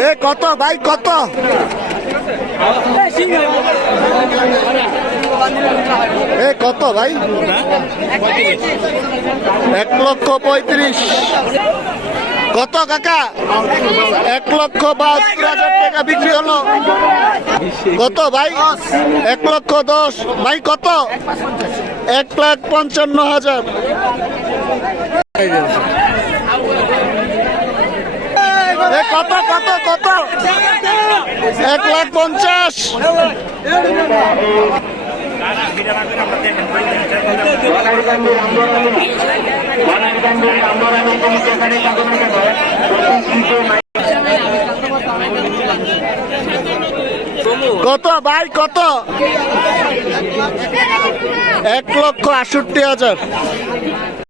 এ, কত, ভাই, কত? এ, কত, ভাই? এক লক্ষ পঁয়ত্রিশ। কত, কাকা? এক লক্ষ বাহাত্তর হাজার টাকা বিক্রি হলো। কত ভাই? এক লক্ষ দশ। ভাই, কত? এক লাখ পঞ্চান্ন হাজার। কত কত কত? এক লাখ পঞ্চাশ। কত ভাই কত? এক লক্ষ আষট্টি হাজার।